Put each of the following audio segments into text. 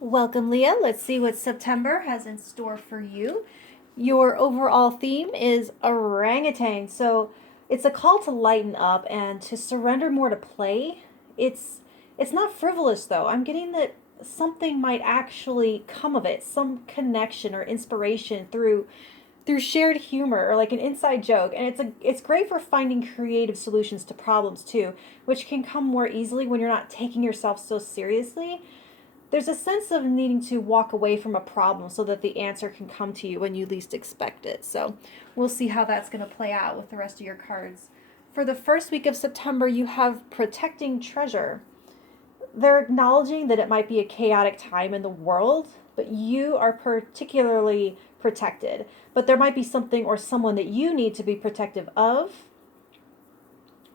Welcome, Leah. Let's see what September has in store for you. Your overall theme is orangutan. So it's a call to lighten up and to surrender more to play. It's it's not frivolous though. I'm getting that something might actually come of it, some connection or inspiration through shared humor or like an inside joke. And it's great for finding creative solutions to problems too, which can come more easily when you're not taking yourself so seriously. There's a sense of needing to walk away from a problem so that the answer can come to you when you least expect it. So we'll see how that's going to play out with the rest of your cards. For the first week of September, you have protecting treasure. They're acknowledging that it might be a chaotic time in the world, but you are particularly protected. But there might be something or someone that you need to be protective of.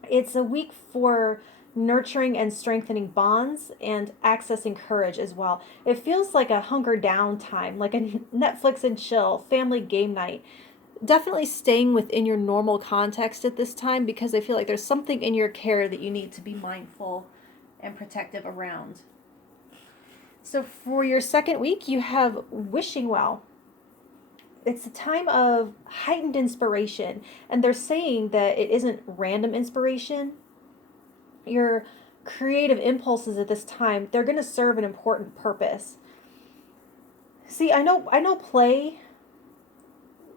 It's a week for nurturing and strengthening bonds and accessing courage as well. It feels like a hunker down time, like a Netflix and chill family game night. Definitely staying within your normal context at this time because I feel like there's something in your care that you need to be mindful and protective around. So for your second week, you have wishing well. It's a time of heightened inspiration, and they're saying that it isn't random inspiration. Your creative impulses at this time, they're going to serve an important purpose. See, I know play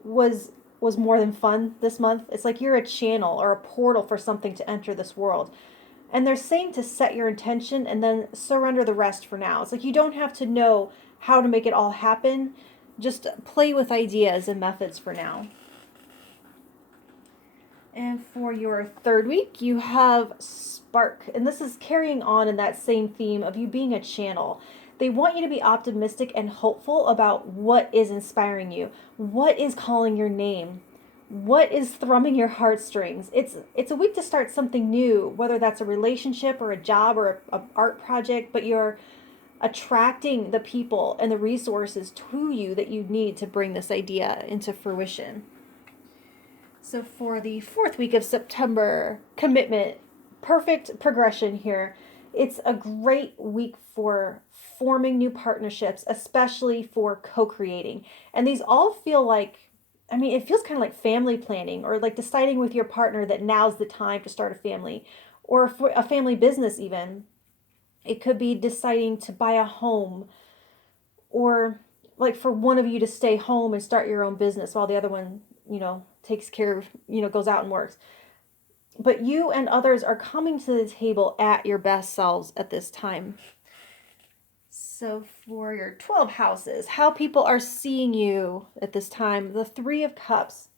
was more than fun this month. It's like you're a channel or a portal for something to enter this world. And they're saying to set your intention and then surrender the rest for now. It's like you don't have to know how to make it all happen. Just play with ideas and methods for now. And for your third week, you have Spark. And this is carrying on in that same theme of you being a channel. They want you to be optimistic and hopeful about what is inspiring you, what is calling your name, what is thrumming your heartstrings. It's a week to start something new, whether that's a relationship or a job or a art project, but you're attracting the people and the resources to you that you need to bring this idea into fruition. So for the fourth week of September, commitment, perfect progression here. It's a great week for forming new partnerships, especially for co-creating. And these all feel like, I mean, it feels kind of like family planning or like deciding with your partner that now's the time to start a family or for a family business even. It could be deciding to buy a home or like for one of you to stay home and start your own business while the other one, takes care of, goes out and works. But you and others are coming to the table at your best selves at this time. So for your 12 houses, how people are seeing you at this time, the Three of Cups.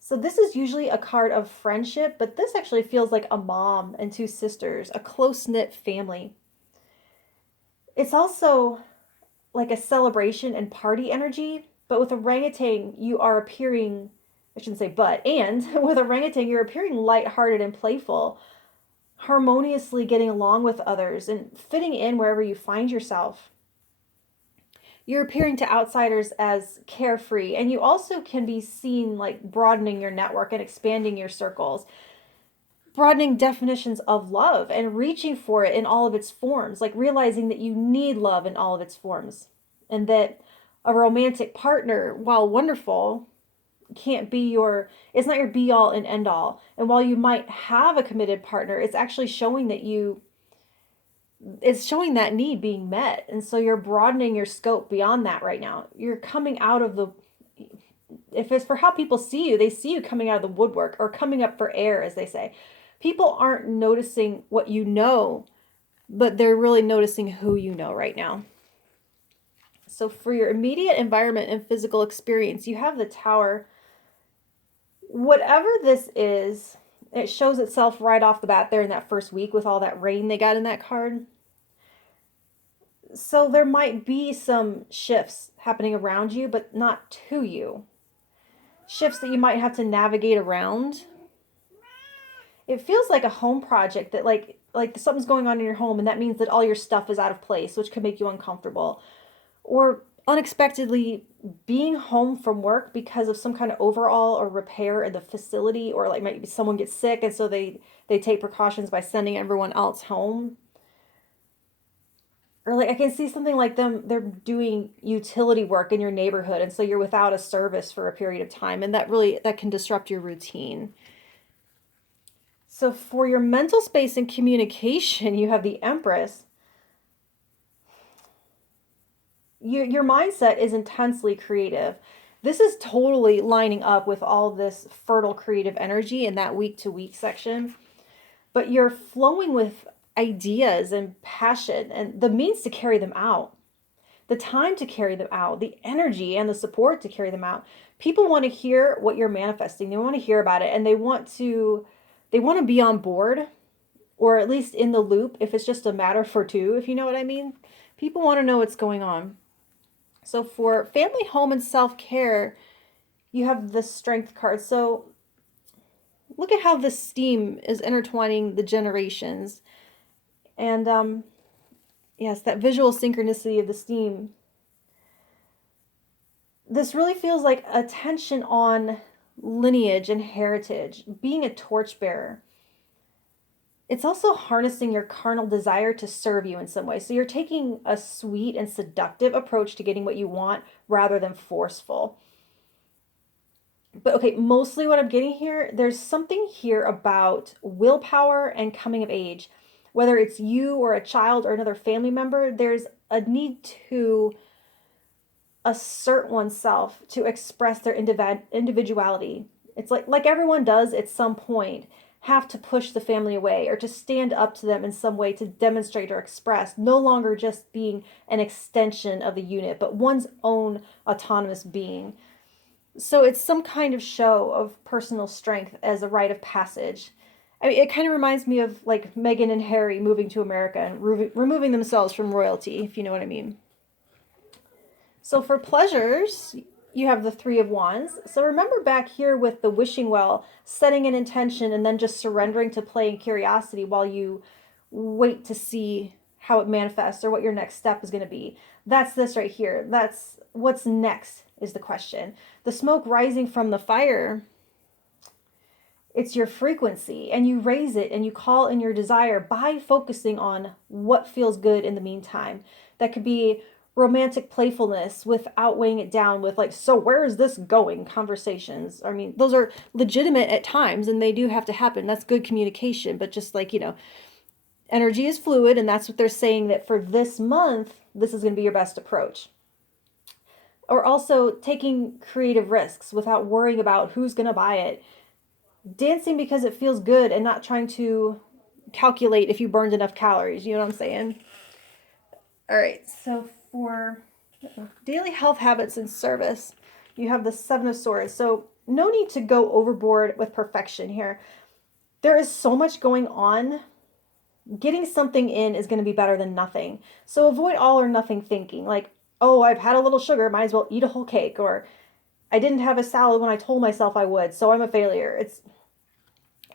So this is usually a card of friendship, but this actually feels like a mom and two sisters, a close-knit family. It's also like a celebration and party energy, but with orangutan, you are appearing, I shouldn't say but, and with orangutan, you're appearing lighthearted and playful, harmoniously getting along with others and fitting in wherever you find yourself. You're appearing to outsiders as carefree, and you also can be seen like broadening your network and expanding your circles, broadening definitions of love and reaching for it in all of its forms, like realizing that you need love in all of its forms, and that a romantic partner, while wonderful, can't be it's not your be all and end all. And while you might have a committed partner, it's actually showing that it's showing that need being met. And so you're broadening your scope beyond that right now. You're coming out of the, if it's for how people see you, they see you coming out of the woodwork or coming up for air, as they say. People aren't noticing what you know, but they're really noticing who you know right now. So for your immediate environment and physical experience, you have the Tower. Whatever this is, it shows itself right off the bat there in that first week with all that rain they got in that card. So there might be some shifts happening around you, but not to you. Shifts that you might have to navigate around. It feels like a home project that like something's going on in your home and that means that all your stuff is out of place, which could make you uncomfortable. Or unexpectedly being home from work because of some kind of overhaul or repair in the facility, or like maybe someone gets sick and so they take precautions by sending everyone else home. Or like I can see something like they're doing utility work in your neighborhood, and so you're without a service for a period of time, and that can disrupt your routine. So for your mental space and communication, you have the Empress. Your mindset is intensely creative. This is totally lining up with all this fertile creative energy in that week to week section. But you're flowing with ideas and passion and the means to carry them out, the time to carry them out, the energy and the support to carry them out. People want to hear what you're manifesting. They want to hear about it, and they want to be on board, or at least in the loop if it's just a matter for two, if you know what I mean. People want to know what's going on. So for family, home, and self-care, you have the Strength card. So look at how the steam is intertwining the generations. And yes, that visual synchronicity of the steam. This really feels like attention on lineage and heritage, being a torchbearer. It's also harnessing your carnal desire to serve you in some way. So you're taking a sweet and seductive approach to getting what you want rather than forceful. But okay, mostly what I'm getting here, there's something here about willpower and coming of age. Whether it's you or a child or another family member, there's a need to assert oneself, to express their individuality. It's like everyone does at some point have to push the family away or to stand up to them in some way to demonstrate or express, no longer just being an extension of the unit, but one's own autonomous being. So it's some kind of show of personal strength as a rite of passage. I mean, it kind of reminds me of like Meghan and Harry moving to America and removing themselves from royalty, if you know what I mean. So for pleasures, you have the Three of Wands. So remember back here with the wishing well, setting an intention and then just surrendering to play and curiosity while you wait to see how it manifests or what your next step is going to be. That's this right here. That's what's next is the question. The smoke rising from the fire, it's your frequency, and you raise it and you call in your desire by focusing on what feels good in the meantime. That could be romantic playfulness without weighing it down with like, so where is this going conversations. I mean, those are legitimate at times and they do have to happen. That's good communication, but just like, energy is fluid, and that's what they're saying, that for this month, this is going to be your best approach. Or also taking creative risks without worrying about who's going to buy it. Dancing because it feels good and not trying to calculate if you burned enough calories. You know what I'm saying? All right, so for daily health habits and service, you have the Seven of Swords. So no need to go overboard with perfection here. There is so much going on. Getting something in is going to be better than nothing. So avoid all or nothing thinking. Like, oh, I've had a little sugar, might as well eat a whole cake. Or I didn't have a salad when I told myself I would, so I'm a failure.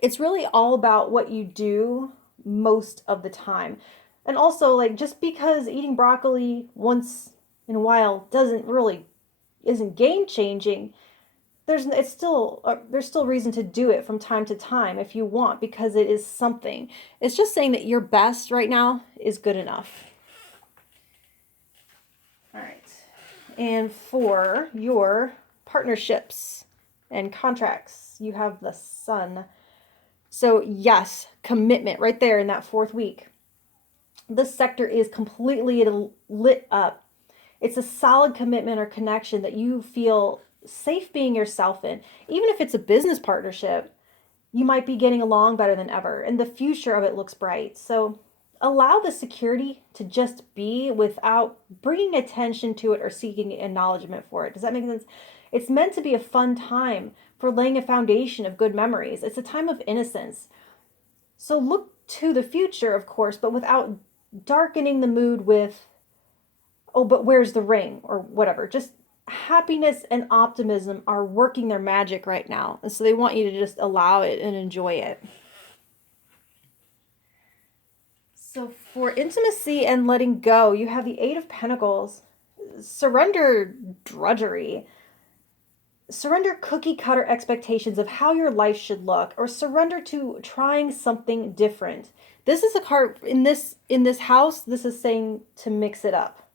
It's really all about what you do most of the time. And also, like, just because eating broccoli once in a while isn't game changing, there's still reason to do it from time to time if you want, because it is something. It's just saying that your best right now is good enough. All right. And for your partnerships and contracts, you have the Sun. So yes, commitment right there in that fourth week. This sector is completely lit up. It's a solid commitment or connection that you feel safe being yourself in. Even if it's a business partnership, you might be getting along better than ever, and the future of it looks bright. So allow the security to just be without bringing attention to it or seeking acknowledgement for it. Does that make sense? It's meant to be a fun time for laying a foundation of good memories. It's a time of innocence. So look to the future, of course, but without darkening the mood with, oh, but where's the ring or whatever. Just happiness and optimism are working their magic right now. And so they want you to just allow it and enjoy it. So for intimacy and letting go, you have the Eight of Pentacles. Surrender drudgery. Surrender cookie cutter expectations of how your life should look, or surrender to trying something different. This is a card in this house. This is saying to mix it up.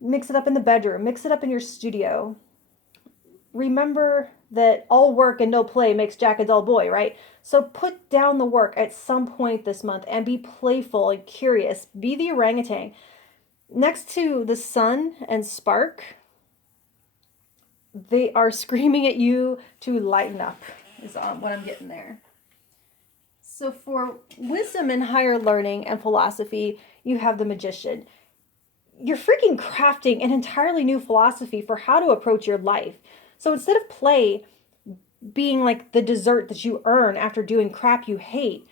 Mix it up in the bedroom. Mix it up in your studio. Remember that all work and no play makes Jack a dull boy, right? So put down the work at some point this month and be playful and curious. Be the orangutan. Next to the sun and spark, they are screaming at you to lighten up, is what I'm getting there. So for wisdom and higher learning and philosophy, you have the magician. You're freaking crafting an entirely new philosophy for how to approach your life. So instead of play being like the dessert that you earn after doing crap you hate,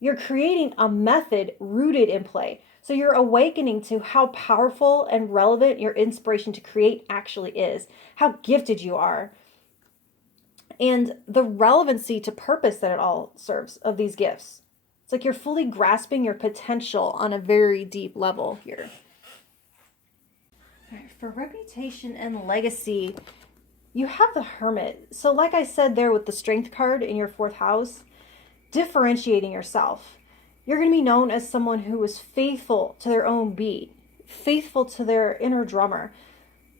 you're creating a method rooted in play. So you're awakening to how powerful and relevant your inspiration to create actually is, how gifted you are, and the relevancy to purpose that it all serves of these gifts. It's like you're fully grasping your potential on a very deep level here. All right, for reputation and legacy, you have the Hermit. So like I said there with the Strength card in your 4th house, differentiating yourself. You're going to be known as someone who was faithful to their own beat, faithful to their inner drummer,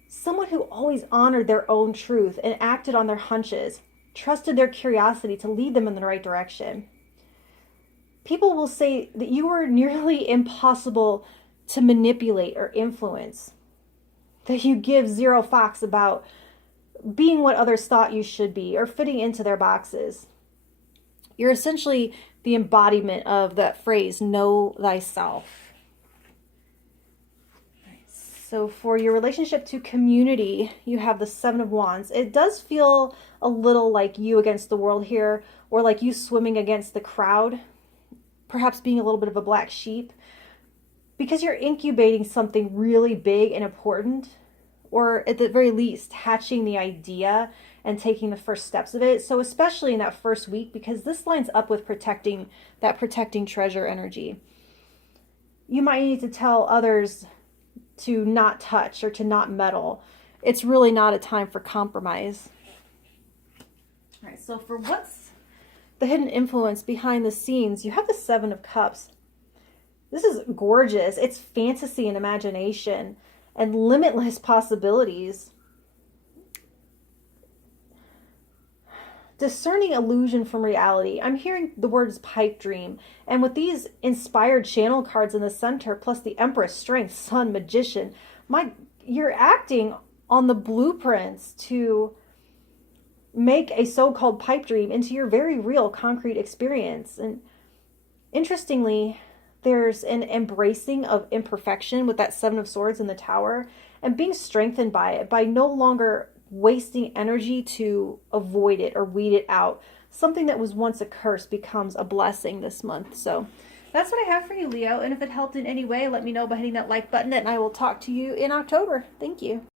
someone who always honored their own truth and acted on their hunches, trusted their curiosity to lead them in the right direction. People will say that you were nearly impossible to manipulate or influence, that you give zero fucks about being what others thought you should be or fitting into their boxes. You're essentially the embodiment of that phrase, know thyself. So for your relationship to community, you have the 7 of Wands. It does feel a little like you against the world here, or like you swimming against the crowd, perhaps being a little bit of a black sheep, because you're incubating something really big and important, or at the very least, hatching the idea and taking the first steps of it. So especially in that first week, because this lines up with protecting treasure energy. You might need to tell others to not touch or to not meddle. It's really not a time for compromise. All right, so for what's the hidden influence behind the scenes, you have the 7 of Cups. This is gorgeous. It's fantasy and imagination and limitless possibilities. Discerning illusion from reality. I'm hearing the words pipe dream. And with these inspired channel cards in the center, plus the Empress, Strength, Sun, Magician, you're acting on the blueprints to make a so-called pipe dream into your very real concrete experience. And interestingly, there's an embracing of imperfection with that 7 of Swords in the Tower and being strengthened by it, by no longer wasting energy to avoid it or weed it out. Something that was once a curse becomes a blessing this month. So that's what I have for you, Leo. And if it helped in any way, let me know by hitting that like button, and I will talk to you in October. Thank you.